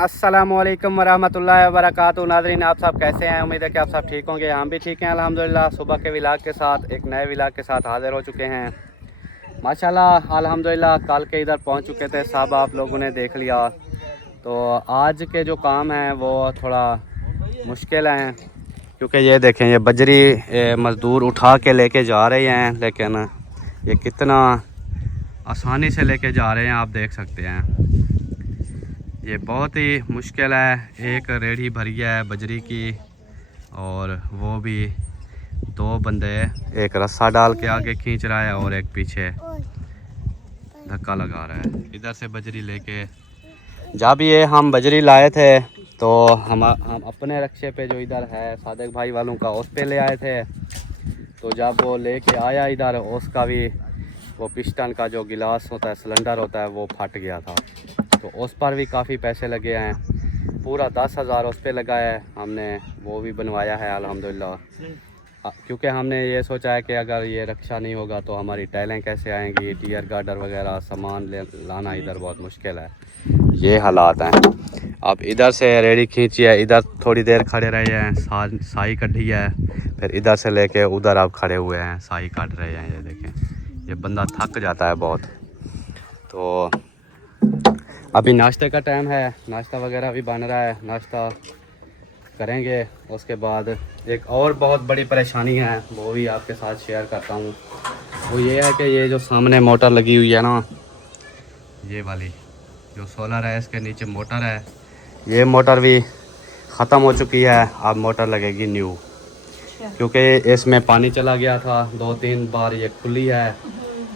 अस्सलामुअलैकुम वरहमतुल्लाहि वबरकातुहू। नाज़रीन, आप सब कैसे हैं? उम्मीद है कि आप सब ठीक होंगे। हम भी ठीक हैं अल्हम्दुलिल्लाह। सुबह के व्लॉग के साथ एक नए व्लॉग के साथ हाज़िर हो चुके हैं माशाल्लाह अल्हम्दुलिल्लाह। कल के इधर पहुंच चुके थे सब, आप लोगों ने देख लिया। तो आज के जो काम हैं वो थोड़ा मुश्किल हैं, क्योंकि ये देखें, ये बजरी मज़दूर उठा के लेके जा रहे हैं, लेकिन ये कितना आसानी से लेके जा रहे हैं आप देख सकते हैं। ये बहुत ही मुश्किल है। एक रेड़ी भरी है बजरी की, और वो भी दो बंदे, एक रस्सा डाल के आगे खींच रहा है और एक पीछे धक्का लगा रहा है। इधर से बजरी लेके जब ये हम बजरी लाए थे तो हम अपने रक्शे पे जो इधर है सादिक भाई वालों का, उस पे ले आए थे। तो जब वो लेके आया इधर, उसका भी वो पिस्टन का जो गिलास होता है, सिलेंडर होता है, वो फट गया था। तो उस पर भी काफ़ी पैसे लगे हैं, पूरा 10,000 उस पर लगा है। हमने वो भी बनवाया है अल्हम्दुलिल्लाह, क्योंकि हमने ये सोचा है कि अगर ये रक्षा नहीं होगा तो हमारी टाइलें कैसे आएंगी, टीयर गार्डर वगैरह सामान लाना इधर बहुत मुश्किल है। ये हालात हैं। अब इधर से रेडी खींची है, इधर थोड़ी देर खड़े रहे हैं, साई कटी है, फिर इधर से लेके उधर अब खड़े हुए हैं, साई काट रहे हैं। ये देखें, ये बंदा थक जाता है बहुत। तो अभी नाश्ते का टाइम है, नाश्ता वगैरह भी बन रहा है, नाश्ता करेंगे। उसके बाद एक और बहुत बड़ी परेशानी है, वो भी आपके साथ शेयर करता हूँ। वो ये है कि ये जो सामने मोटर लगी हुई है ना, ये वाली जो सोलर है, इसके नीचे मोटर है, ये मोटर भी ख़त्म हो चुकी है। अब मोटर लगेगी न्यू, क्योंकि इसमें पानी चला गया था 2-3 बार। ये खुली है,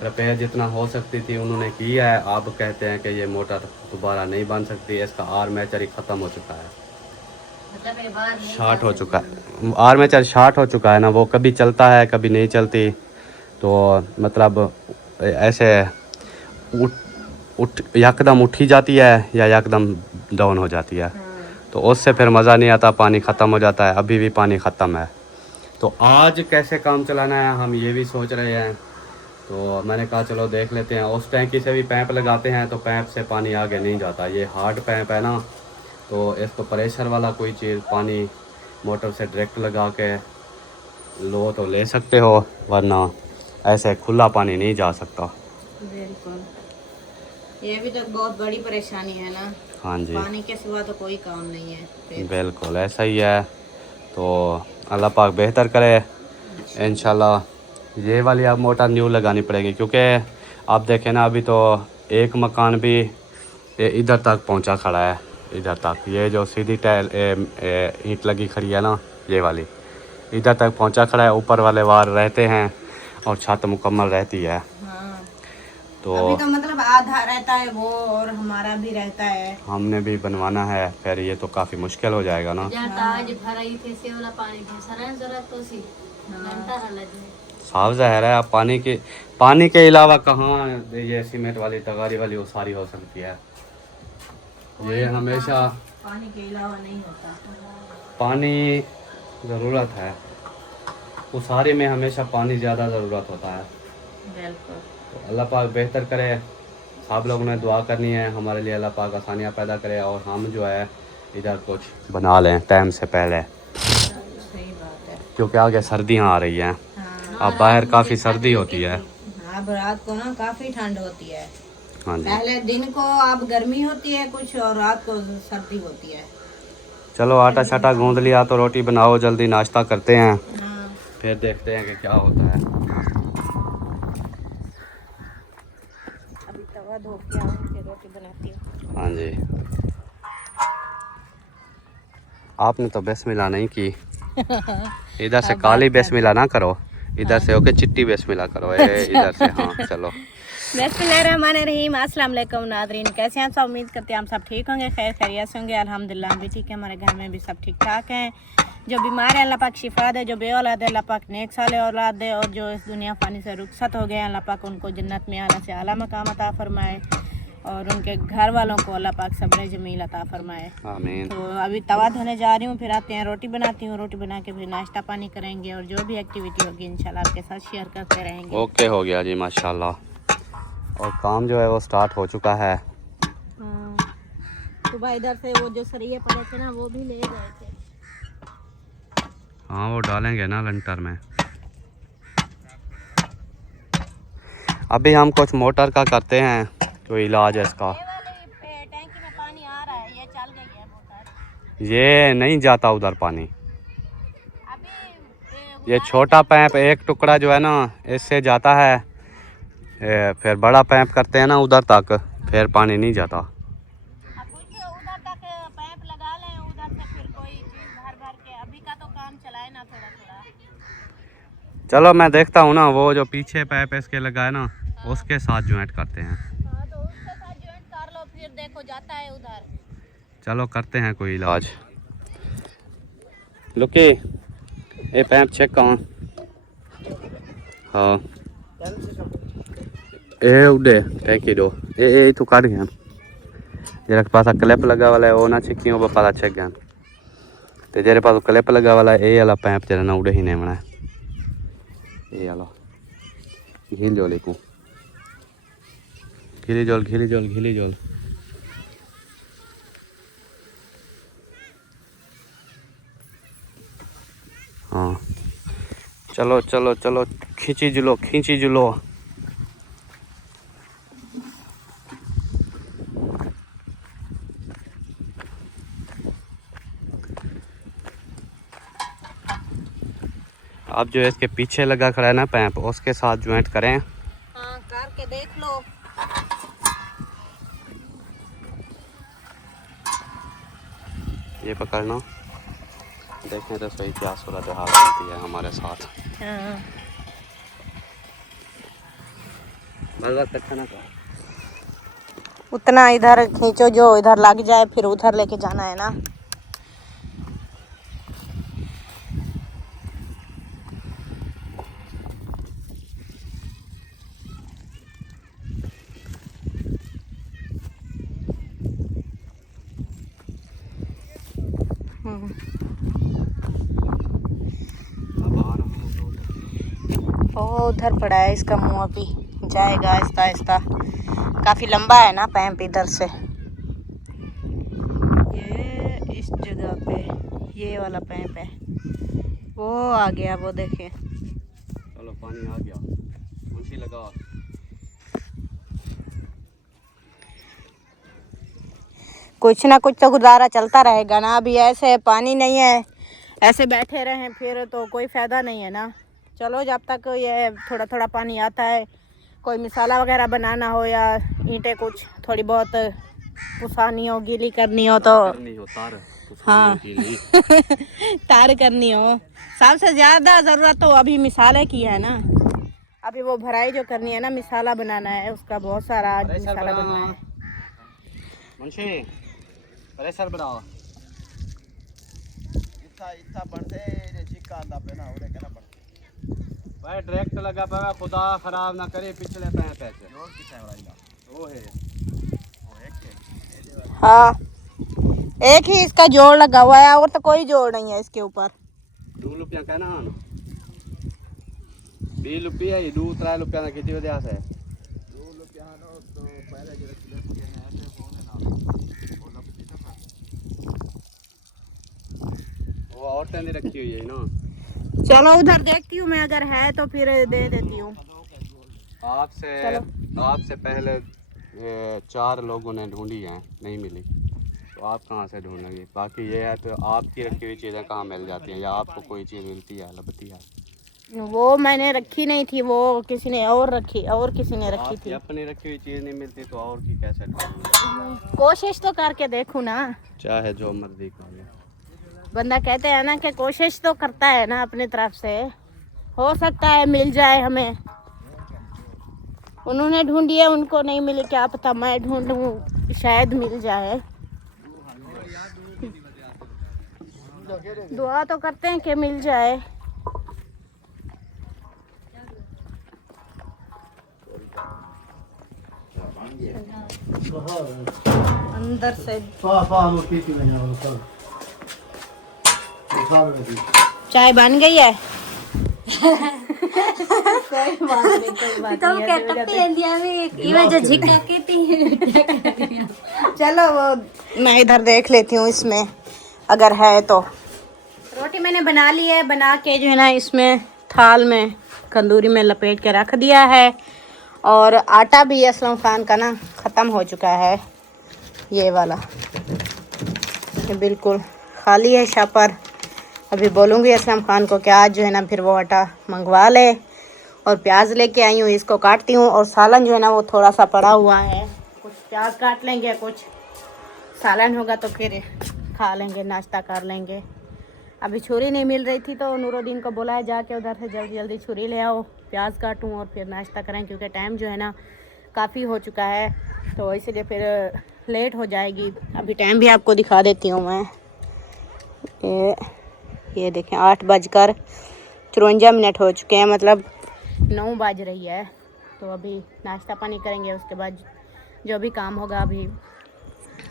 रिपेयर जितना हो सकती थी उन्होंने की है। अब कहते हैं कि ये मोटर दोबारा नहीं बन सकती, इसका आर्मेचर ही ख़त्म हो चुका है, शॉर्ट हो चुका है। आर्मेचर शॉर्ट हो चुका है ना, वो कभी चलता है कभी नहीं चलती। तो मतलब ऐसे उठ यकदम उठी जाती है या यकदम डाउन हो जाती है, तो उससे फिर मज़ा नहीं आता, पानी ख़त्म हो जाता है। अभी भी पानी ख़त्म है, तो आज कैसे काम चलाना है हम ये भी सोच रहे हैं। तो मैंने कहा चलो देख लेते हैं। उस टैंकी से भी पैप लगाते हैं तो पैप से पानी आगे नहीं जाता, ये हार्ड पैप है ना, तो इसको प्रेशर वाला कोई चीज़ पानी मोटर से डायरेक्ट लगा के लो तो ले सकते हो, वरना ऐसे खुला पानी नहीं जा सकता। बिल्कुल, ये भी तो बहुत बड़ी परेशानी है ना। हाँ जी, पानी के सिवा तो कोई काम नहीं है। बिल्कुल ऐसा ही है। तो अल्लाह पाक बेहतर करे इंशाल्लाह। ये वाली अब मोटर न्यू लगानी पड़ेगी, क्योंकि आप देखें ना, अभी तो एक मकान भी ये इधर तक पहुंचा खड़ा है, इधर तक। ये जो सीधी टाइल ईंट लगी खड़ी है ना, ये वाली इधर तक पहुंचा खड़ा है। ऊपर वाले वार रहते हैं और छत मुकम्मल रहती है। हाँ, तो अभी तो मतलब आधा रहता है वो, और हमारा भी रहता है। हमने भी बनवाना है, फिर ये तो काफ़ी मुश्किल हो जाएगा ना। साफ ज़ाहिर है, आप पानी के अलावा कहाँ ये सीमेंट वाली तगारी वाली उसारी हो सकती है। ये हमेशा पानी के अलावा नहीं होता। पानी ज़रूरत है, उसारी में हमेशा पानी ज़्यादा ज़रूरत होता है। बिल्कुल, तो अल्लाह पाक बेहतर करे। सब लोगों ने दुआ करनी है हमारे लिए, अल्लाह पाक आसानियाँ पैदा करे और हम जो है इधर कुछ बना लें टाइम से पहले, सही बात है। क्योंकि आगे सर्दियाँ आ रही हैं। हाँ, अब बाहर काफ़ी सर्दी होती है। अब रात को ना काफी ठंड होती है। हाँ जी, पहले दिन को अब गर्मी होती है कुछ, और रात को सर्दी होती है। चलो आटा शाटा गूंद लिया तो रोटी बनाओ, जल्दी नाश्ता करते हैं, हाँ, फिर देखते हैं कि क्या होता है। अभी तवा धो के आऊँ फिर रोटी बनाती हूँ। हाँ जी, आपने तो बिस्मिल्लाह नहीं की। इधर से काली बिस्मिल्लाह ना करो, इधर से होके चिट्टी बिस्मिल्लाह करो। इधर से, हाँ चलो। बिस्मिल्लाहिर्रहमानिर्रहीम। अस्सलाम वालेकुम नाज़रीन, कैसे हैं आप सब? उम्मीद करते हैं हम सब ठीक होंगे, खैर खैरियत से होंगे। अल्हम्दुलिल्लाह हम भी ठीक है, हमारे घर में भी सब ठीक ठाक हैं। जो बीमार है अल्लाह पाक शिफा दे, जो बे औलाद है अल्लाह पाक नेक साले औलाद दे, और जो इस दुनिया फ़ानी से रुखसत हो गए अल्लाह पाक उनको जन्नत में आला से आला मकाम अता फरमाए, और उनके घर वालों को अल्लाह पाक सब्र जमील अता फरमाए। आमीन। तो अभी तवा धोने जा रही हूँ, फिर आते हैं रोटी बनाती हूँ, रोटी बना के फिर नाश्ता पानी करेंगे, और जो भी एक्टिविटी होगी इंशाल्लाह आपके साथ शेयर करते रहेंगे। ओके, हो गया जी माशाल्लाह। और काम जो है वो स्टार्ट हो चुका है। सुबह इधर से वो जो सरिये पड़े थे ना वो भी ले गए थे। हाँ वो डालेंगे ना लंटर में। अभी हम कुछ मोटर का करते हैं कोई इलाज है इसका। ये वाले टैंकी में पानी आ रहा है, ये चल गई है मोटर। ये नहीं जाता उधर पानी। अभी ये छोटा पैप एक टुकड़ा जो है ना इससे जाता है, फिर बड़ा पैप करते हैं ना उधर तक, फिर पानी नहीं जाता। अब कुछ उधर तक पाइप लगा लें, उधर से फिर कोई चीज भर भर के अभी का तो काम चलाए ना थोड़ा थोड़ा। चलो मैं देखता हूँ ना, वो जो पीछे पैप इसके लगा है ना उसके साथ ज्वाइंट करते हैं। हाँ तो उसके साथ ज्वाइंट कर लो, फिर देखो जाता है उधर। चलो करते हैं कोई इलाज। लुकी ये पैप चेक कहाँ। हाँ ए उडे टैंकी दो ए तू काट गया जरा पास क्लिप लगा वाला है वो ना चेक क्यों पता चेक गया ते जेरे पास क्लिप लगा वाला है ये वाला पैप जरा ना उड़े ही नहीं बना ये वाला घिल जोल को घिली जोल हाँ चलो खींची जुलो। अब जो इसके पीछे लगा खड़ा है ना पैप उसके साथ ज्वाइंट करें। हाँ करके देख लो। ये पकड़ना, देखें तो सही क्या सूरत हाल होती है हमारे साथ। हाँ। बस अच्छा ना कर। उतना इधर खींचो जो इधर लग जाए, फिर उधर लेके जाना है ना। वो उधर पड़ा है इसका मुंह, अभी जाएगा आहिस्ता आहिस्ता। काफी लंबा है ना पैप इधर से। ये इस जगह पे ये वाला पैप है, वो आ गया वो देखे। चलो पानी आ गया, मुंशी लगा। कुछ ना कुछ तो गुजारा चलता रहेगा ना। अभी ऐसे पानी नहीं है, ऐसे बैठे रहें फिर तो कोई फायदा नहीं है ना। चलो जब तक ये थोड़ा थोड़ा पानी आता है, कोई मसाला वगैरह बनाना हो या ईंटें कुछ थोड़ी बहुत पुसानी हो, गीली करनी हो तो तार हाँ तार करनी हो। सबसे ज़्यादा ज़रूरत तो अभी मसाले की है ना। अभी वो भराई जो करनी है ना, मसाला बनाना है, उसका बहुत सारा आज मसाला बनना है। मुंशी प्रेशर बढ़ाओ। इतना बढ़ते ये चिक्का आंदा पे ना उरे कहना पड़ता भाई डायरेक्ट लगा पावे, खुदा खराब ना करे पिछले पैप ऐसे जोर कितना है वाला वो है वो एक है। हाँ एक ही इसका जोड़ लगा हुआ है और तो कोई जोड़ नहीं है इसके ऊपर। 2 रुपया कहना 20 रुपया ही 2-3 रुपया ना कितनी वजह से 2 रुपया नो तो पहले जो किलो के ऐसे होने ना वो लपटी तो वो और टेंडी रखी हुई है ना। चलो उधर देखती हूँ मैं, अगर है तो फिर दे देती हूँ। आपसे पहले 4 लोगों ने ढूंढी है, नहीं मिली, तो आप कहाँ से ढूंढेंगे? बाकी ये है तो आपकी रखी हुई चीज़ें कहाँ मिल जाती हैं, या आपको कोई चीज़ मिलती है लबती है? वो मैंने रखी नहीं थी, वो किसी ने और रखी, और किसी ने रखी थी। अपनी रखी हुई चीज़ नहीं मिलती तो और की कैसे ढूंढेंगे? कोशिश तो करके देखूँ ना। चाहे जो मर्जी कर ले, बंदा कहते हैं ना कि कोशिश तो करता है ना अपनी तरफ से, हो सकता है मिल जाए हमें। उन्होंने ढूंढी है, उनको नहीं मिली, क्या पता मैं ढूंढूं शायद मिल जाए। दुआ तो करते हैं कि मिल जाए। अंदर से चाय बन गई है। कोई बात नहीं तो क्या टप्पी इंडिया में ये जो झिका कहती है। चलो वो मैं इधर देख लेती हूँ इसमें अगर है तो। रोटी मैंने बना ली है, बना के जो है ना इसमें थाल में कंदूरी में लपेट के रख दिया है। और आटा भी असलम खान का ना ख़त्म हो चुका है, ये वाला ये बिल्कुल खाली है शापर। अभी बोलूँगी असलम खान को कि आज जो है ना फिर वो आटा मंगवा ले। और प्याज लेके आई हूँ, इसको काटती हूँ। और सालन जो है ना वो थोड़ा सा पड़ा हुआ है, कुछ प्याज काट लेंगे, कुछ सालन होगा तो फिर खा लेंगे, नाश्ता कर लेंगे। अभी छुरी नहीं मिल रही थी तो नूरुद्दीन को बोला है जाके उधर से जल्दी जल्दी छुरी ले आओ, प्याज काटूँ और फिर नाश्ता करें, क्योंकि टाइम जो है ना काफ़ी हो चुका है तो इसलिए फिर लेट हो जाएगी। अभी टाइम भी आपको दिखा देती हूँ मैं। ये देखें 8:54 हो चुके हैं, मतलब 9 बज रही है। तो अभी नाश्ता पानी करेंगे, उसके बाद जो भी काम होगा अभी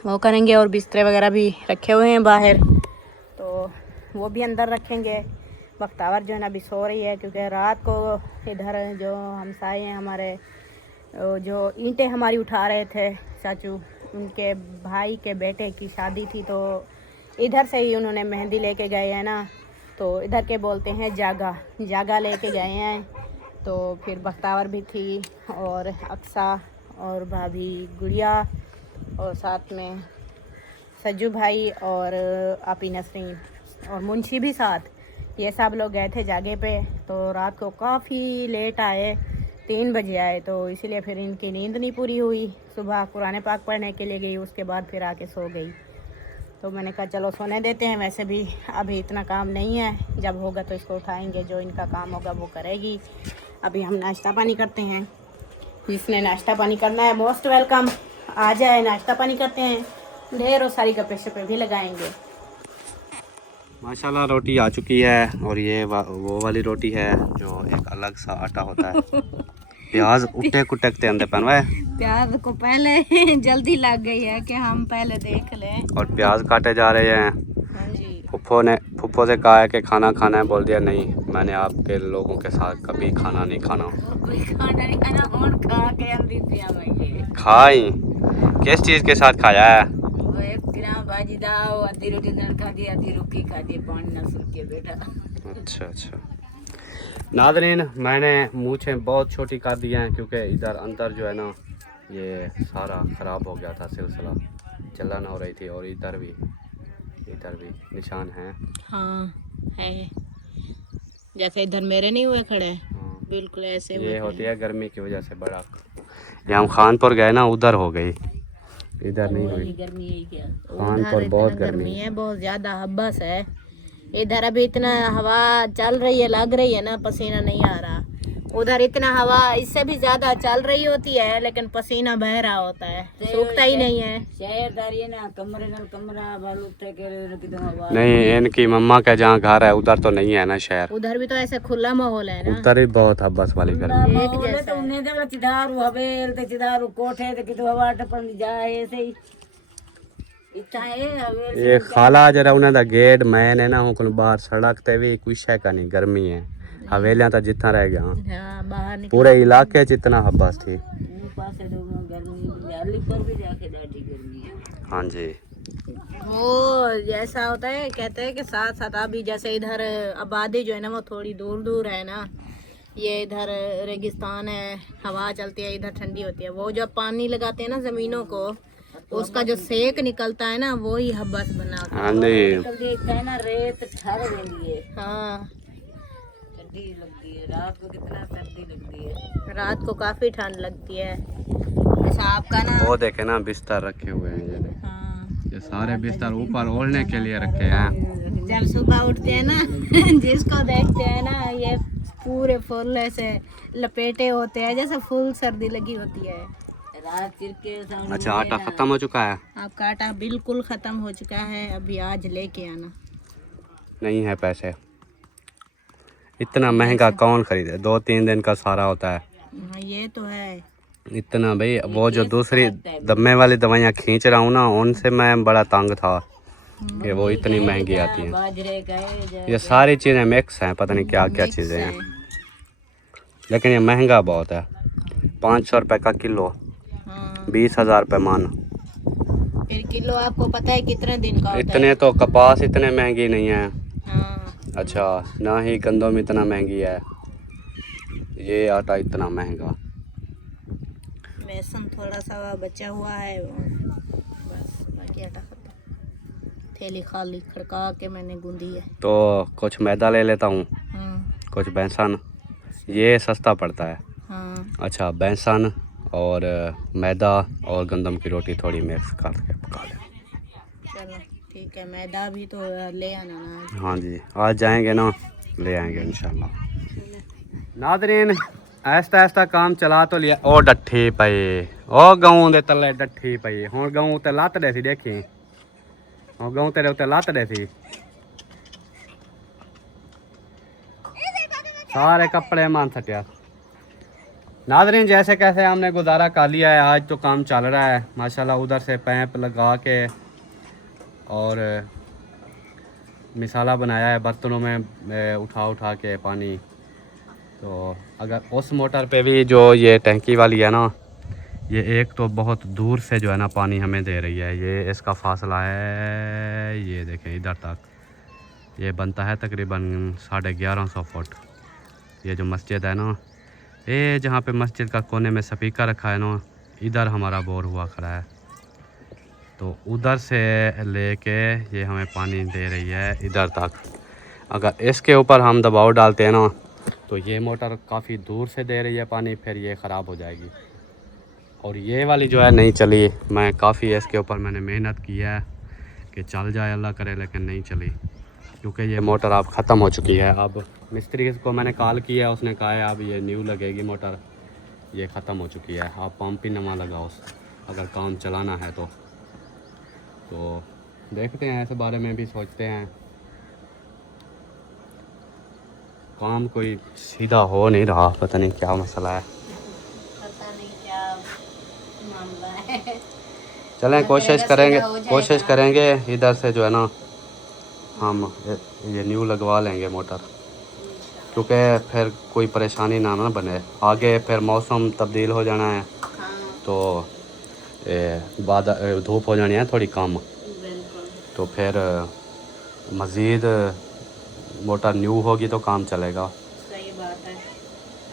वो करेंगे। और बिस्तरे वगैरह भी रखे हुए हैं बाहर तो वो भी अंदर रखेंगे। बख्तावर जो है ना अभी सो रही है, क्योंकि रात को इधर जो हमसाए हैं हमारे, जो ईंटें हमारी उठा रहे थे चाचू, उनके भाई के बेटे की शादी थी तो इधर से ही उन्होंने मेहंदी लेके गए हैं ना, तो इधर के बोलते हैं जागा लेके गए हैं। तो फिर बख्तावर भी थी और अक्सा और भाभी गुड़िया और साथ में सज्जू भाई और आपी नसरीन और मुंशी भी साथ, ये सब लोग गए थे जागे पे। तो रात को काफ़ी लेट आए, 3 बजे आए, तो इसीलिए फिर इनकी नींद नहीं पूरी हुई। सुबह कुरान पाक पढ़ने के लिए गई, उसके बाद फिर आके सो गई। तो मैंने कहा चलो सोने देते हैं, वैसे भी अभी इतना काम नहीं है, जब होगा तो इसको उठाएंगे, जो इनका काम होगा वो करेगी। अभी हम नाश्ता पानी करते हैं, जिसने नाश्ता पानी करना है मोस्ट वेलकम, आ जाए, नाश्ता पानी करते हैं, ढेरों सारी गप्पे शप्पे भी लगाएंगे। माशाल्लाह रोटी आ चुकी है और ये वो वाली रोटी है जो एक अलग सा आटा होता है। प्याज उठे कुटकते अंदर पनवा है, प्याज को पहले जल्दी लग गई है कि हम पहले देख लें। और प्याज काटे जा रहे हैं। हाँ जी, फुप्पो से कहा है कि खाना खाना है, बोल दिया नहीं, मैंने आपके लोगों के साथ कभी खाना नहीं खाना। कोई खाना नहीं खाना और खा के हम भी पियावेंगे। खाई किस चीज़ के साथ खाया है? वो 1 ग्राम भाजी दाओ, आधी रोटी नर खा दी, आधी रुकी खा दी, पानी ना सुन के बेटा। अच्छा अच्छा नाज़रीन, मैंने मूछें बहुत छोटी कर दी हैं क्योंकि इधर अंदर जो है ना ये सारा ख़राब हो गया था, सिलसिला जलन हो रही थी। और इधर भी निशान हैं। हाँ है, जैसे इधर मेरे नहीं हुए खड़े, हाँ, बिल्कुल ऐसे ये होती है गर्मी की वजह से बड़ा। ये हम खानपुर गए ना, उधर हो गई, इधर नहीं हुई। गर्मी है क्या? खानपुर बहुत गर्मी है, बहुत ज़्यादा हब्बस है इधर। अभी इतना हवा चल रही है, लग रही है ना, पसीना नहीं आ रहा। उधर इतना हवा इससे भी ज़्यादा चल रही होती है, लेकिन पसीना बह रहा होता है, सूखता ही नहीं है। शहरदारी ना, कमरे न कमरा नहीं, इनकी मम्मा का जहाँ घर है उधर तो नहीं है ना शहर, उधर भी तो ऐसे खुला माहौल है ना, उधर ही बहुत हब्बस वाली गर्मी। एक जैसा ये खाला जरा उन्हें दा गेट मैंने ना हूँ बाहर सड़क ते भी कुछ है का नहीं, गर्मी है। हवेलियां तो जितना रह गया, हाँ, बाहर निकल पूरे इलाके जितना हब्बस थी। हाँ जी, वो जैसा होता है, कहते हैं कि साथ साथ अभी जैसे इधर आबादी जो है ना वो थोड़ी दूर दूर है ना, ये इधर रेगिस्तान है, हवा चलती है, इधर ठंडी होती है। वो जब पानी लगाते हैं ना जमीनों को, उसका जो सेक निकलता है ना वो ही हब्बस बना होता हाँ जी, है ना, रेत ठर रही है। हाँ, ठंडी लगती है रात को, कितना सर्दी लगती है रात को, काफी ठंड लगती है। अच्छा आपका ना वो देखे ना बिस्तर रखे हुए हैं, ये देखे। हाँ, ये सारे बिस्तर ऊपर ओढ़ने के लिए रखे हैं। जब सुबह उठते हैं ना जिसको देखते हैं ना, ये पूरे फुल ऐसे लपेटे होते हैं, जैसे फुल सर्दी लगी होती है। अच्छा आटा खत्म हो चुका है? आपका आटा बिल्कुल ख़त्म हो चुका है, अभी आज लेके आना। नहीं है पैसे, इतना महंगा कौन खरीदे, 2-3 दिन का सारा होता है। हाँ, ये तो है इतना भाई, वो जो दूसरी दमे वाली दवाइयाँ खींच रहा हूँ ना, उनसे मैं बड़ा तंग था कि वो इतनी महंगी आती हैं। ये सारी चीज़ें मिक्स हैं, पता नहीं क्या क्या चीज़ें हैं। लेकिन ये महंगा बहुत है, 500 रुपये का किलो, हाँ 20,000 रुपये मान। फिर किलो आपको पता है कितने दिन का होता इतने है? तो कपास इतने महंगी नहीं है। हाँ अच्छा, ना ही गंदम इतना महंगी है, ये आटा इतना महंगा। बेसन थोड़ा सा बचा हुआ है बस, बाकी आटा खत्म। थैली खाली खड़का के मैंने गूंदी है। तो कुछ मैदा ले लेता हूँ, हाँ कुछ बेसन, ये सस्ता पड़ता है। हाँ अच्छा, बेसन और मैदा और गंदम की रोटी थोड़ी मिक्स करके पका लें। चलो ठीक है, मैदा भी तो ले आना ना। हाँ जी, आज जाएंगे ना, ले आएंगे इंशाल्लाह। नादरीन, ऐसा ऐसा काम चला तो लिया। ओ डट्ठी पई, ओ गाँव दे तले डट्ठी पई। हुण गाँव ते लत दे सी, देखी हुण गाँव तेरे उत्ते लत दे सी, सारे कपड़े मान सटिया। नादरीन, जैसे कैसे हमने गुजारा कर लिया है, आज तो काम चल रहा है माशाल्लाह। उधर से पैप लगा के और मिसाला बनाया है बर्तनों में उठा उठा के पानी। तो अगर उस मोटर पे भी जो ये टंकी वाली है ना, ये एक तो बहुत दूर से जो है ना पानी हमें दे रही है। ये इसका फासला है, ये देखें इधर तक, ये बनता है तकरीबन 1150 फुट। ये जो मस्जिद है ना, ये जहाँ पे मस्जिद का कोने में स्पीकर रखा है ना, इधर हमारा बोर हुआ खड़ा है। तो उधर से लेके ये हमें पानी दे रही है इधर तक। अगर इसके ऊपर हम दबाव डालते हैं ना, तो ये मोटर काफ़ी दूर से दे रही है पानी, फिर ये ख़राब हो जाएगी। और ये वाली जो है नहीं चली। मैं काफ़ी इसके ऊपर मैंने मेहनत की है कि चल जाए, अल्लाह करे, लेकिन नहीं चली क्योंकि ये मोटर अब ख़त्म हो चुकी है। अब मिस्त्री को मैंने कॉल किया, उसने कहा है अब ये न्यू लगेगी मोटर, ये ख़त्म हो चुकी है, आप पंप ही नवा लगाओ अगर काम चलाना है तो देखते हैं, इस बारे में भी सोचते हैं। काम कोई सीधा हो नहीं रहा, पता नहीं क्या मसला है। पता नहीं क्या मामला है। चलें, कोशिश करेंगे इधर से जो है ना हम ये न्यू लगवा लेंगे मोटर, क्योंकि फिर कोई परेशानी ना बने आगे। फिर मौसम तब्दील हो जाना है तो बाद धूप हो जानी है थोड़ी कम, तो फिर मज़ीद मोटर न्यू होगी तो काम चलेगा। सही बात है,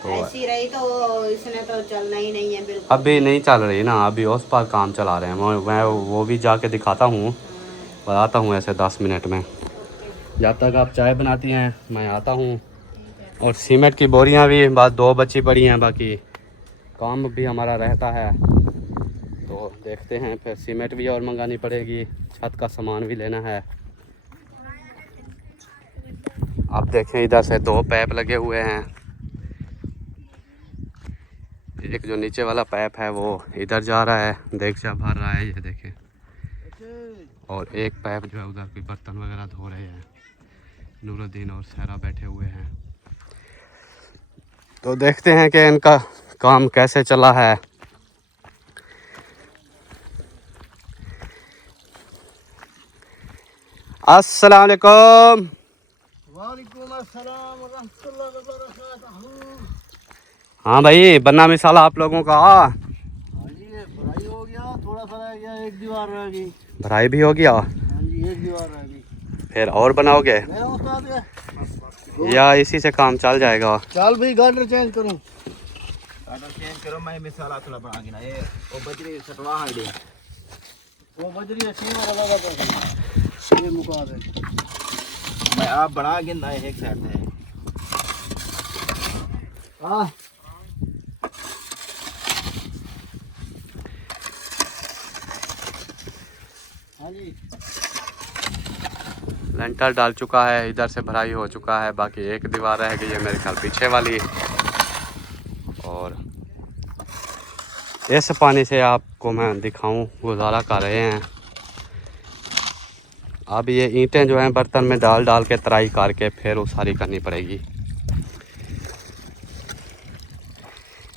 तो ऐसी रही तो इसने तो चलना ही नहीं है बिल्कुल। अभी नहीं चल रही ना, अभी उस पर काम चला रहे हैं। मैं वो भी जाके दिखाता हूँ, बताता हूँ ऐसे 10 मिनट में। जब तक आप चाय बनाती हैं मैं आता हूँ। और सीमेंट की बोरियां भी बस 2 बची पड़ी हैं, बाकी काम भी हमारा रहता है। तो देखते हैं, फिर सीमेंट भी और मंगानी पड़ेगी, छत का सामान भी लेना है। आप देखें इधर से 2 पाइप लगे हुए हैं, एक जो नीचे वाला पाइप है वो इधर जा रहा है, देगचा भर रहा है, ये देखें। और एक पाइप जो है उधर कोई बर्तन वगैरह धो रहे हैं। नूरुद्दीन और सहरा बैठे हुए हैं, तो देखते हैं कि इनका काम कैसे चला है। अस्सलाम वालेकुम। वालेकुम अस्सलाम व रहमतुल्लाहि व बरकातहू। हाँ भाई, बन्ना मिसाला आप लोगों का। हाँ जी, ये भराई हो गया, थोड़ा सा रह गया, एक दीवार रह गई। भराई भी हो गया, हाँ जी, एक दीवार रह गई। फिर और बनाओगे मैं उस्ताद है, या इसी से काम चल जाएगा? चल भाई गार्डर चेंज करूँ। गार्डर चेंज करो, मैं मिसाला थोड़ा बना के ना ये वो बजरी सटवा है दे, वो बजरी अच्छी वाला लगा था ये मुका दे। मैं आप बना के ना एक साइड है। हाँ हाँ जी, लेंटर डाल चुका है, इधर से भराई हो चुका है, बाकी एक दीवार रह गई है मेरे ख्याल पीछे वाली। और इस पानी से आपको मैं दिखाऊं, गुजारा कर रहे हैं। अब ये ईंटें जो हैं बर्तन में डाल डाल के तराई करके फिर उसारी करनी पड़ेगी।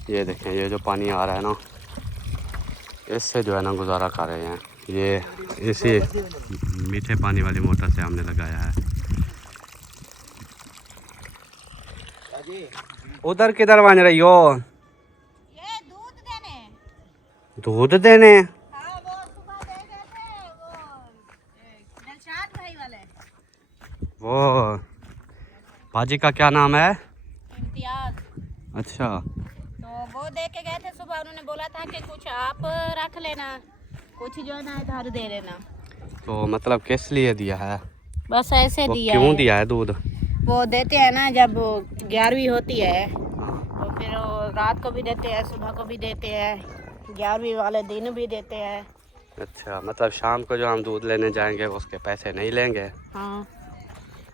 ये देखें, ये जो पानी आ रहा है ना, इससे जो है ना गुजारा कर रहे हैं। ये इसी मीठे पानी वाली मोटर से हमने लगाया है। उधर किधर बन रही हो? ये दूध देने। दूध देने? हाँ वो सुबह दे गए थे वो दिलशाद भाई वाले। वो भाजी का क्या नाम है? इम्तियाज। अच्छा, तो वो दे के गए थे सुबह, उन्होंने बोला था कि कुछ आप रख लेना, कुछ जो है ना इधर दे लेना। तो मतलब किस लिए दिया है? बस ऐसे वो दिया क्यों है। दिया है दूध? वो देते हैं ना जब 11वीं होती है तो फिर वो रात को भी देते हैं, सुबह को भी देते हैं, 11वीं वाले दिन भी देते हैं। अच्छा, मतलब शाम को जो हम दूध लेने जाएंगे उसके पैसे नहीं लेंगे? हाँ,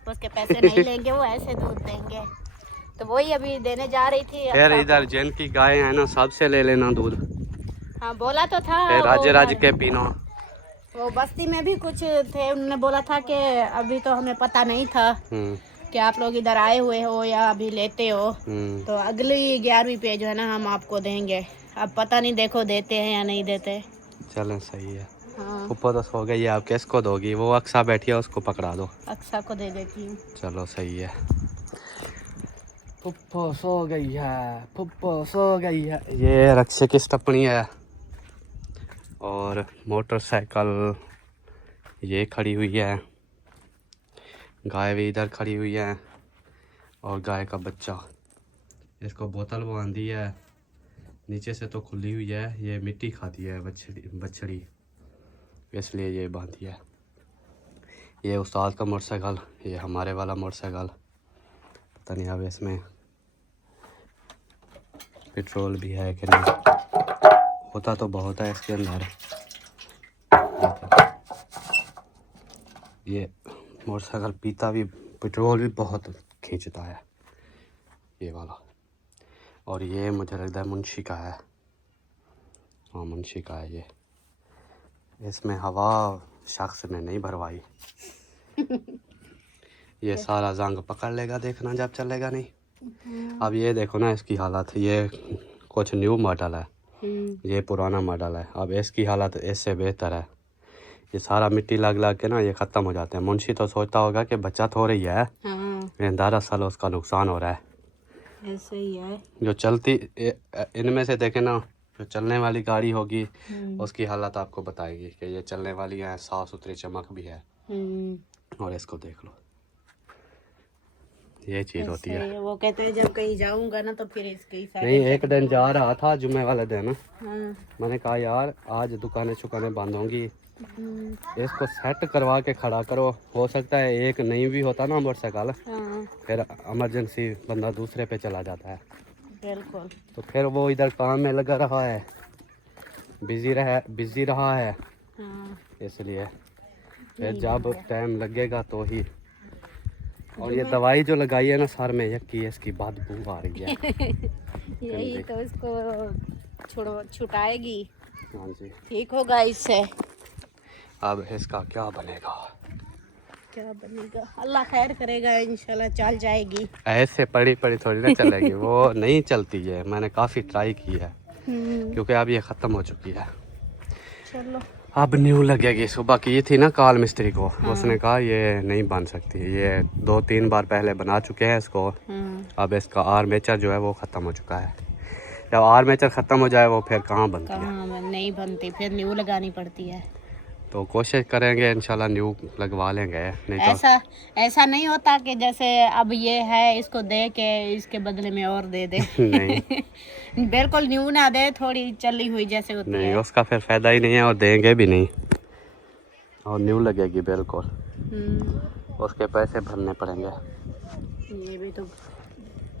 उसके पैसे नहीं लेंगे, वो ऐसे दूध देंगे। तो वही अभी देने जा रही थी। फिर अच्छा, इधर जिनकी गाय है ना सबसे ले लेना दूध, हाँ बोला तो था। फिर वो रज के पीना। वो बस्ती में भी कुछ थे, उन्होंने बोला था कि अभी तो हमें पता नहीं था कि आप लोग इधर आए हुए हो या अभी लेते हो, तो अगली 11वीं पे जो है ना हम आपको देंगे। अब पता नहीं, देखो देते हैं या नहीं देते। चलें, सही है। हाँ, ऊपर तो सो गई है, आप किसको दोगी? वो अक्सा बैठी है, उसको पकड़ा दो। अक्सा को दे देती हूँ। चलो, सही है। पुप्पो सो गई है, पुप्पो सो गई है। ये रक्शे की स्टपनी है और मोटरसाइकिल ये खड़ी हुई है, गाय भी इधर खड़ी हुई है और गाय का बच्चा। इसको बोतल बांधी है, नीचे से तो खुली हुई है, ये मिट्टी खाती है बछड़ी, इसलिए ये बांधी है। ये उस्ताद का मोटरसाइकिल, ये हमारे वाला मोटरसाइकिल। पता नहीं अब इसमें पेट्रोल भी है कि नहीं, होता तो बहुत है इसके अंदर। ये मोटरसाइकिल पीता भी, पेट्रोल भी बहुत खींचता है ये वाला। और ये मुझे लगता है मुंशी का है। हाँ, मुंशी का है ये। इसमें हवा शख्स ने नहीं भरवाई। ये सारा जंग पकड़ लेगा, देखना जब चलेगा नहीं। अब ये देखो ना इसकी हालत, ये कुछ न्यू मॉडल है, ये पुराना मॉडल है। अब इसकी हालत इससे बेहतर है। ये सारा मिट्टी लग लग के ना ये ख़त्म हो जाते हैं। मुंशी तो सोचता होगा कि बचत हो रही है, हाँ, दरअसल उसका नुकसान हो रहा है। ऐसे ही है। जो चलती इनमें से देखे ना, जो चलने वाली गाड़ी होगी उसकी हालत आपको बताएगी कि ये चलने वाली है, साफ़ सुथरी, चमक भी है। और इसको देख लो, ये चीज़ होती है। वो कहते हैं जब कहीं जाऊंगा ना तो फिर इसकी नहीं, एक दिन जा रहा था जुम्मे वाले दिन, हाँ, मैंने कहा यार आज दुकानें शुकानें बंद होंगी, इसको सेट करवा के खड़ा करो। हो सकता है एक नहीं भी होता ना मोटरसाइकिल, हाँ, फिर इमरजेंसी बंदा दूसरे पे चला जाता है। बिल्कुल। तो फिर वो इधर काम में लगा रहा है, बिजी रहा है, हाँ, इसलिए फिर जब टाइम लगेगा तो ही। और ये दवाई जो लगाई है ना सर में, यकी इसकी बदबू आ रही है। यही तो इसको छुटाएगी, हाँ जी। ठीक होगा इससे। अब इसका क्या बनेगा? क्या बनेगा, अल्लाह खैर करेगा, इंशाल्लाह चल जाएगी। ऐसे पड़ी पड़ी थोड़ी ना चलेगी, वो नहीं चलती है। मैंने काफ़ी ट्राई की है क्योंकि अब ये ख़त्म हो चुकी है। चलो, अब न्यू लगेगी। सुबह की थी ना कॉल मिस्त्री को, उसने कहा ये नहीं बन सकती, ये 2-3 बार पहले बना चुके हैं इसको। अब इसका आर्मेचर जो है वो ख़त्म हो चुका है। जब आर्मेचर ख़त्म हो जाए वो फिर कहाँ बनती है? कहाँ नहीं बनती, फिर न्यू लगानी पड़ती है। तो कोशिश करेंगे इंशाल्लाह न्यू लगवा लेंगे। नहीं तो ऐसा नहीं होता कि जैसे अब ये है इसको दे के इसके बदले में और दे दे। नहीं बिल्कुल न्यू ना दे, थोड़ी चली हुई जैसे होती नहीं, है। उसका फिर फ़ायदा ही नहीं है और देंगे भी नहीं। और न्यू लगेगी बिल्कुल, उसके पैसे भरने पड़ेंगे। ये भी तो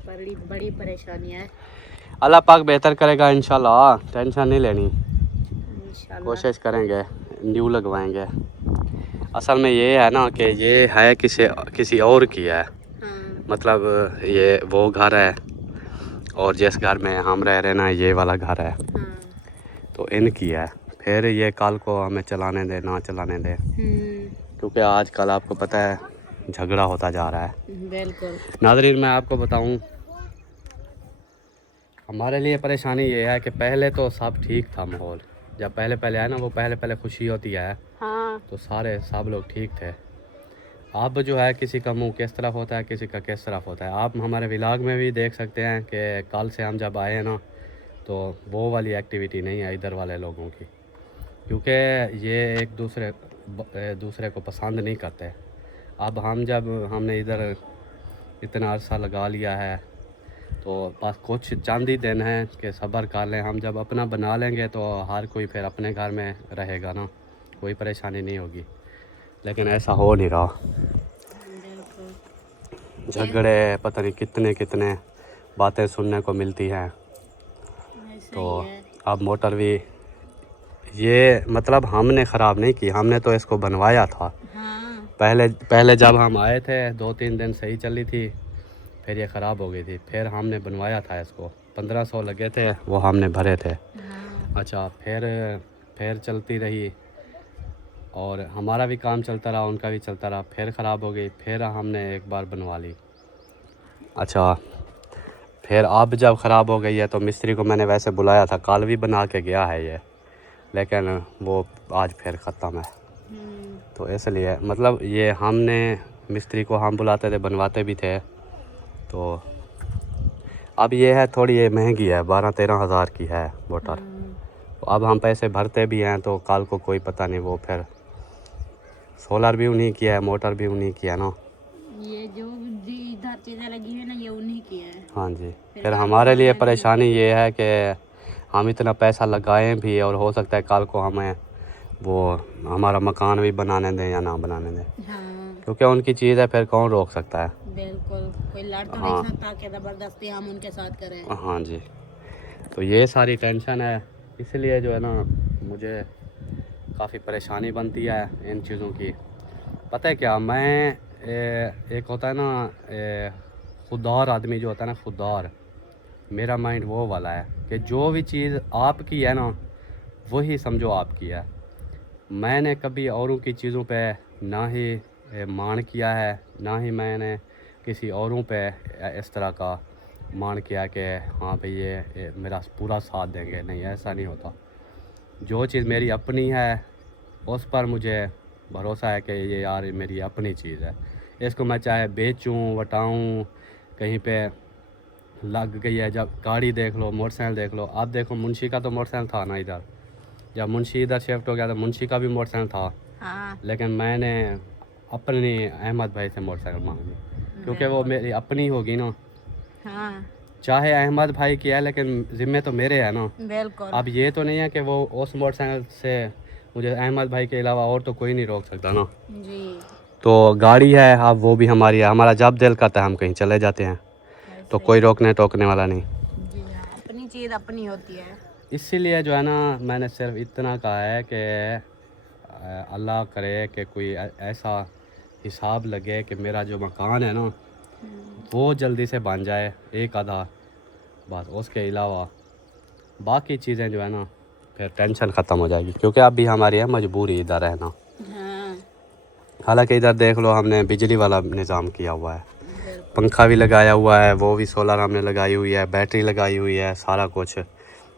बड़ी परेशानी है। अल्लाह पाक बेहतर करेगा इंशाल्लाह, टेंशन नहीं लेनी। इंशाल्लाह कोशिश करेंगे, न्यू लगवाएंगे। असल में ये है ना कि ये है किसी और की है। मतलब ये वो घर है और जिस घर में हम रह रहे ना ये वाला घर है, तो इनकी है। फिर ये कल को हमें चलाने दे ना चलाने दे, क्योंकि आजकल आपको पता है झगड़ा होता जा रहा है। बिल्कुल। नाज़रीन, मैं आपको बताऊं, हमारे लिए परेशानी ये है कि पहले तो सब ठीक था माहौल। जब पहले है ना, वो पहले खुशी होती है हाँ, तो सब लोग ठीक थे। अब जो है किसी का मुंह किस तरफ होता है, किसी का किस तरफ होता है। आप हमारे व्लॉग में भी देख सकते हैं कि कल से हम जब आए हैं ना, तो वो वाली एक्टिविटी नहीं है इधर वाले लोगों की, क्योंकि ये एक दूसरे को पसंद नहीं करते। अब हमने इधर इतना अरसा लगा लिया है, तो बस कुछ चंद ही दिन है कि सब्र कर लें। हम जब अपना बना लेंगे तो हर कोई फिर अपने घर में रहेगा ना, कोई परेशानी नहीं होगी। लेकिन ऐसा हो नहीं रहा, झगड़े पता नहीं कितने कितने बातें सुनने को मिलती हैं। तो अब मोटर भी ये मतलब हमने ख़राब नहीं की, हमने तो इसको बनवाया था। पहले जब हम आए थे 2-3 दिन सही चली थी, फिर ये ख़राब हो गई थी, फिर हमने बनवाया था इसको। 1500 लगे थे, वो हमने भरे थे। अच्छा, फिर चलती रही और हमारा भी काम चलता रहा, उनका भी चलता रहा। फिर ख़राब हो गई, फिर हमने एक बार बनवा ली। अच्छा, फिर अब जब ख़राब हो गई है तो मिस्त्री को मैंने वैसे बुलाया था, कल भी बना के गया है ये, लेकिन वो आज फिर ख़त्म है। तो इसलिए मतलब ये हमने मिस्त्री को हम बुलाते थे, बनवाते भी थे। तो अब ये है थोड़ी ये महंगी है, 12-13 हज़ार की है मोटर। तो अब हम पैसे भरते भी हैं, तो कल को कोई पता नहीं, वो फिर सोलर भी उन्हीं की है, मोटर भी उन्हीं की है ना। ये जो इधर चीज़ें लगी है ना, ये उन्हीं की है। हाँ जी। फिर हमारे लिए परेशानी ये है कि हम इतना पैसा लगाएं भी और हो सकता है कल को हमें वो हमारा मकान भी बनाने दें या ना बनाने दें। क्योंकि उनकी चीज़ है, फिर कौन रोक सकता है। बिल्कुल, कोई लड़ तो नहीं सकता कि ज़बरदस्ती हम उनके साथ करें। हाँ जी। तो ये सारी टेंशन है, इसलिए जो है ना मुझे काफ़ी परेशानी बनती है इन चीज़ों की। पता है क्या, मैं एक होता है ना खुददार आदमी जो होता है ना, खुददार, मेरा माइंड वो वाला है कि जो भी चीज़ आपकी है ना वही समझो आपकी है। मैंने कभी औरों की चीज़ों पे ना ही मान किया है, ना ही मैंने किसी औरों पे इस तरह का मान किया कि हाँ भाई ये मेरा पूरा साथ देंगे। नहीं, ऐसा नहीं होता। जो चीज़ मेरी अपनी है उस पर मुझे भरोसा है कि ये यार मेरी अपनी चीज़ है, इसको मैं चाहे बेचूं, वटाऊं, कहीं पे लग गई है। जब गाड़ी देख लो, मोटरसाइकिल देख लो, अब देखो मुंशी का तो मोटरसाइकिल था ना इधर, जब मुंशी इधर शिफ्ट हो गया तो मुंशी का भी मोटरसाइकिल था। लेकिन मैंने अपनी अहमद भाई से मोटरसाइकिल मांगी, क्योंकि वो मेरी अपनी होगी ना। चाहे अहमद भाई की है, लेकिन ज़िम्मे तो मेरे है ना। बिल्कुल। अब ये तो नहीं है कि वो उस मोटरसाइकिल से मुझे अहमद भाई के अलावा और तो कोई नहीं रोक सकता ना जी। तो गाड़ी है, अब वो भी हमारी है। हमारा जब दिल करता है हम कहीं चले जाते हैं, तो कोई रोकने टोकने वाला नहीं। जी हाँ, अपनी चीज़ अपनी होती है। इसीलिए जो है ना मैंने सिर्फ इतना कहा है कि अल्लाह करे कि कोई ऐसा हिसाब लगे कि मेरा जो मकान है ना वो जल्दी से बन जाए, एक आधा, बस। उसके अलावा बाकी चीज़ें जो है ना फिर टेंशन ख़त्म हो जाएगी, क्योंकि अब भी हमारी है मजबूरी इधर रहना। हालांकि इधर देख लो हमने बिजली वाला निज़ाम किया हुआ है, पंखा भी लगाया हुआ है, वो भी सोलर हमने लगाई हुई है, बैटरी लगाई हुई है, सारा कुछ,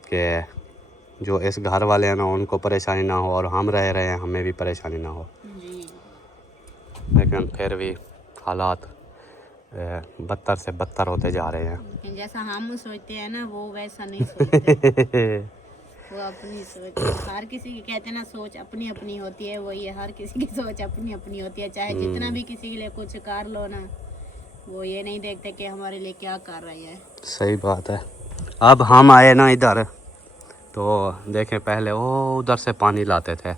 कि जो इस घर वाले हैं ना उनको परेशानी ना हो और हम रह रहे हैं हमें भी परेशानी ना हो। लेकिन फिर भी हालात बदतर से बदतर होते जा रहे हैं। जैसा हम सोचते हैं ना वो वैसा नहीं सोचते। वो अपनी सोच, हर किसी की कहते हैं ना सोच अपनी अपनी होती है, वही है, हर किसी की सोच अपनी अपनी होती है। चाहे जितना भी किसी के लिए कुछ कर लो ना, वो ये नहीं देखते कि हमारे लिए क्या कर रही है। सही बात है। अब हम आए ना इधर तो देखें, पहले वो उधर से पानी लाते थे,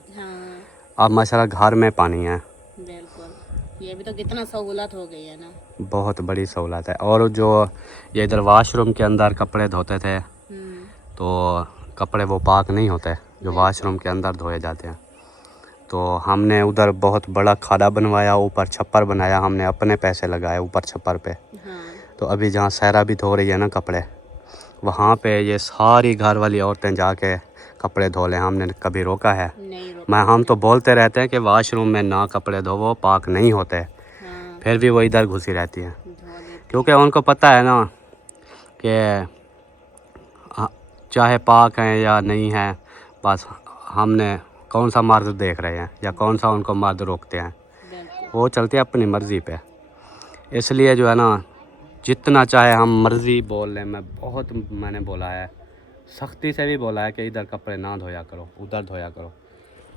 अब माशाल्लाह घर में पानी है। बिल्कुल, ये भी तो कितना सहूलत हो गई है ना, बहुत बड़ी सहूलत है। और जो ये इधर वाशरूम के अंदर कपड़े धोते थे तो कपड़े वो पाक नहीं होते जो वाशरूम के अंदर धोए जाते हैं। तो हमने उधर बहुत बड़ा खाड़ा बनवाया, ऊपर छप्पर बनाया, हमने अपने पैसे लगाए ऊपर छप्पर पे। तो अभी जहाँ सहरा भी धो रही है ना कपड़े, वहाँ पे ये सारी घर वाली औरतें जाके कपड़े धो लें। हमने कभी रोका है? हम तो बोलते रहते हैं कि वाशरूम में ना कपड़े धो, वो पाक नहीं होते, फिर भी वो इधर घुसी रहती हैं, क्योंकि उनको पता है ना कि चाहे पाक हैं या नहीं है, बस हमने कौन सा मर्द देख रहे हैं या कौन सा उनको मर्द रोकते हैं। वो चलते हैं अपनी मर्ज़ी पे, इसलिए जो है ना जितना चाहे हम मर्ज़ी बोल लें। मैंने बोला है, सख्ती से भी बोला है कि इधर कपड़े ना धोया करो, उधर धोया करो।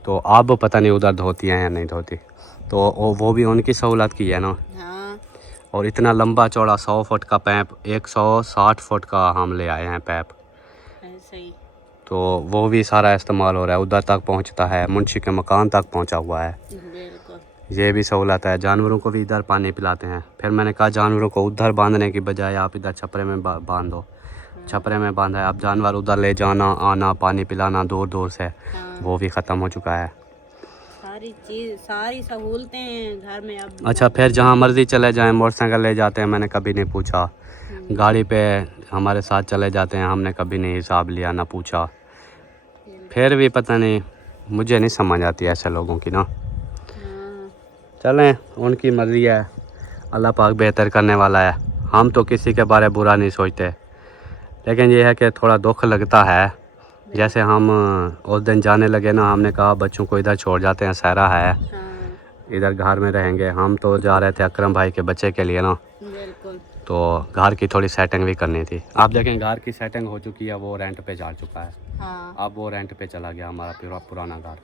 तो अब पता नहीं उधर धोती हैं या नहीं धोती, तो वो भी उनकी सहूलत की है ना। हाँ और इतना लंबा चौड़ा 100 फुट का पैप, 160 फुट का हम ले आए हैं पैप, ऐसे ही। तो वो भी सारा इस्तेमाल हो रहा है, उधर तक पहुंचता है, मुंशी के मकान तक पहुंचा हुआ है। बिल्कुल। ये भी सहूलत है। जानवरों को भी इधर पानी पिलाते हैं। फिर मैंने कहा जानवरों को उधर बांधने की बजाय आप इधर छपरे में बांध दो। छपरे में बांधा है, अब जानवर उधर ले जाना आना पानी पिलाना दूर दूर से, हाँ। वो भी ख़त्म हो चुका है। सारी चीज़ सारी सहूलतें हैं घर में अब। अच्छा, फिर जहाँ मर्ज़ी चले जाएं, मोटरसाइकिल ले जाते हैं, मैंने कभी नहीं पूछा। गाड़ी पे हमारे साथ चले जाते हैं, हमने कभी नहीं हिसाब लिया ना पूछा। फिर भी पता नहीं, मुझे नहीं समझ आती ऐसे लोगों की ना। हाँ। चलें, उनकी मर्ज़ी है, अल्लाह पाक बेहतर करने वाला है। हम तो किसी के बारे बुरा नहीं सोचते, लेकिन ये है कि थोड़ा दुख लगता है। जैसे हम उस दिन जाने लगे ना, हमने कहा बच्चों को इधर छोड़ जाते हैं, सहरा है, हाँ इधर घर में रहेंगे। हम तो जा रहे थे अकरम भाई के बच्चे के लिए ना, बिल्कुल। तो घर की थोड़ी सेटिंग भी करनी थी। आप देखें घर की सेटिंग हो चुकी है, वो रेंट पे जा चुका है। हाँ अब वो रेंट पे चला गया हमारा पुराना घर।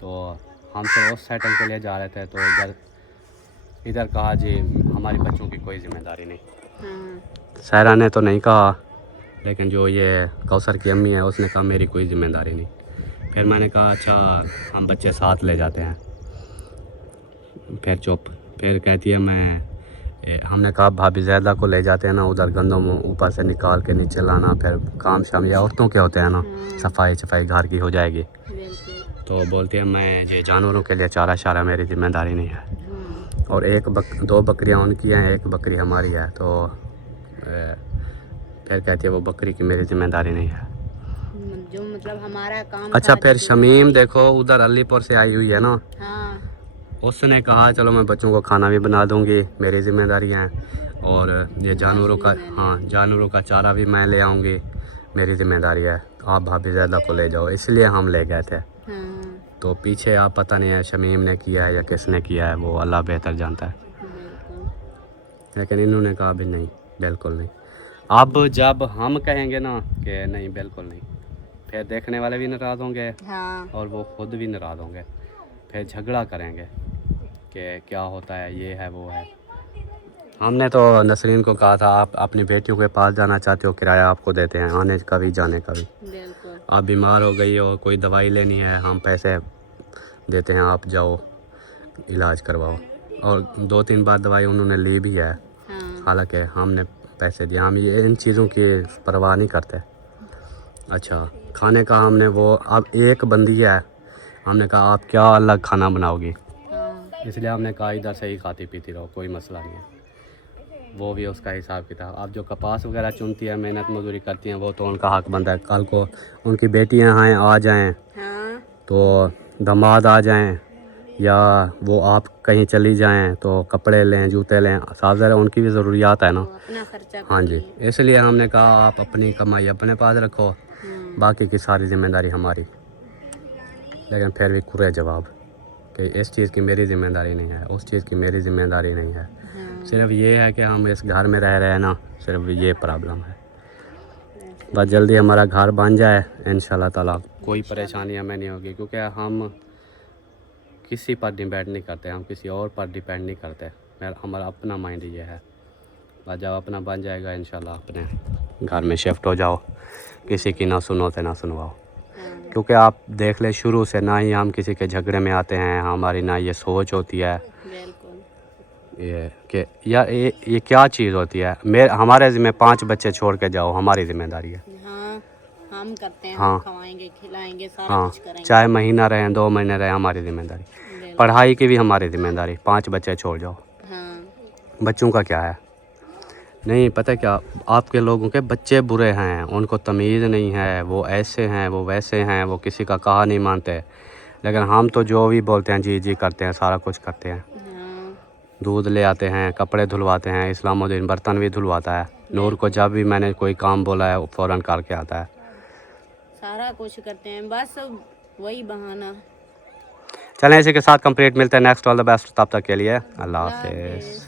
तो हम तो उस सेटिंग के लिए जा रहे थे, तो इधर कहा जी हमारी बच्चों की कोई जिम्मेदारी नहीं। हाँ सहरा ने तो नहीं कहा, लेकिन जो ये कौसर की अम्मी है उसने कहा मेरी कोई ज़िम्मेदारी नहीं। फिर मैंने कहा अच्छा हम बच्चे साथ ले जाते हैं। फिर चुप। फिर कहती है हमने कहा भाभी ज़ैदा को ले जाते हैं ना, उधर गंदम ऊपर से निकाल के नीचे लाना, फिर काम शाम या औरतों के होते हैं ना, सफाई घर की हो जाएगी। बिल्कुल। तो बोलती है मैं ये जानवरों के लिए चारा शारा मेरी ज़िम्मेदारी नहीं है। हाँ। और दो बकरियां उनकी हैं, एक बकरी हमारी है। तो फिर कहती है वो बकरी की मेरी ज़िम्मेदारी नहीं है। जो मतलब हमारा काम अच्छा, था, फिर जो शमीम देखो उधर अलीपुर से आई हुई है ना, हाँ उसने कहा चलो मैं बच्चों को खाना भी बना दूंगी, मेरी जिम्मेदारी है, और ये जानवरों का, हाँ जानवरों का चारा भी मैं ले आऊँगी, मेरी ज़िम्मेदारी है। आप भाभी ज़्यादा को ले जाओ, इसलिए हम ले गए थे। हाँ तो पीछे आप पता नहीं है शमीम ने किया है या किसने किया है, वो अल्लाह बेहतर जानता है। बिल्कुल। लेकिन इन्होंने कहा भी नहीं, बिल्कुल नहीं। अब जब हम कहेंगे ना कि नहीं बिल्कुल नहीं, फिर देखने वाले भी नाराज़ होंगे हाँ और वो खुद भी नाराज़ होंगे, फिर झगड़ा करेंगे कि क्या होता है, ये है वो है। हमने तो नसरीन को कहा था आप अपनी बेटियों के पास जाना चाहते हो, किराया आपको देते हैं, आने का भी जाने का भी। बिल्कुल। आप बीमार हो गई हो, कोई दवाई लेनी है, हम पैसे देते हैं, आप जाओ इलाज करवाओ। और 2-3 बार दवाई उन्होंने ली भी है, हाँ हालांकि हमने पैसे दिए। हम ये इन चीज़ों की परवाह नहीं करते। अच्छा, खाने का हमने वो, अब एक बंदी है, हमने कहा आप क्या अलग खाना बनाओगी, हाँ इसलिए हमने कहा इधर से ही खाती पीती रहो, कोई मसला नहीं है। वो भी उसका हिसाब किताब। अब जो कपास वगैरह चुनती है, मेहनत मजदूरी करती हैं, वो तो उनका हक बनता है। कल को उनकी बेटियां हैं आ जाएं, हाँ तो दामाद आ जाएं, या वो आप कहीं चली जाएं तो कपड़े लें, जूते लें, साफ ज़रा उनकी भी ज़रूरियात है ना। वो अपना खर्चा हाँ जी, इसलिए हमने कहा आप अपनी कमाई अपने पास रखो, बाकी की सारी ज़िम्मेदारी हमारी। लेकिन फिर भी कुरे जवाब कि इस चीज़ की मेरी ज़िम्मेदारी नहीं है, उस चीज़ की मेरी ज़िम्मेदारी नहीं है। सिर्फ ये है कि हम इस घर में रह रहे हैं ना, सिर्फ ये प्रॉब्लम है। बस जल्दी हमारा घर बन जाए इंशाल्लाह ताला, कोई परेशानी हमें नहीं होगी, क्योंकि हम किसी पर डिपेंड नहीं करते, हम किसी और पर डिपेंड नहीं करते। हमारा अपना माइंड ये है। बस जब अपना बन जाएगा इंशाल्लाह अपने घर में शिफ्ट हो जाओ, किसी की ना सुनो से ना सुनवाओ। क्योंकि आप देख ले, शुरू से ना ही हम किसी के झगड़े में आते हैं, हमारी ना ये सोच होती है बिल्कुल। ये कि यार ये क्या चीज़ होती है। हमारे ज़िम्मे 5 बच्चे छोड़ के जाओ, हमारी ज़िम्मेदारी है। हाँ हम करते हैं, हाँ। हम खवाएंगे खिलाएंगे सारा हाँ, कुछ करेंगे। चाहे महीना रहें 2 महीने रहें, हमारी ज़िम्मेदारी। बिल्कुल। पढ़ाई की भी हमारी ज़िम्मेदारी। 5 बच्चे छोड़ जाओ, हाँ बच्चों का क्या है। नहीं पता क्या, आपके लोगों के बच्चे बुरे हैं, उनको तमीज़ नहीं है, वो ऐसे हैं वो वैसे हैं, वो किसी का कहा नहीं मानते। लेकिन हम तो जो भी बोलते हैं जी जी करते हैं, सारा कुछ करते हैं। हाँ दूध ले आते हैं, कपड़े धुलवाते हैं, इस्लामुद्दीन बर्तन भी धुलवाता है। नूर को जब भी मैंने कोई काम बोला है फ़ौरन करके आता है। सारा कुछ करते हैं, बस वही बहाना। चलें इसी के साथ कंप्लीट, मिलते हैं नेक्स्ट। ऑल द बेस्ट, तब तक के लिए अल्लाह हाफिज़।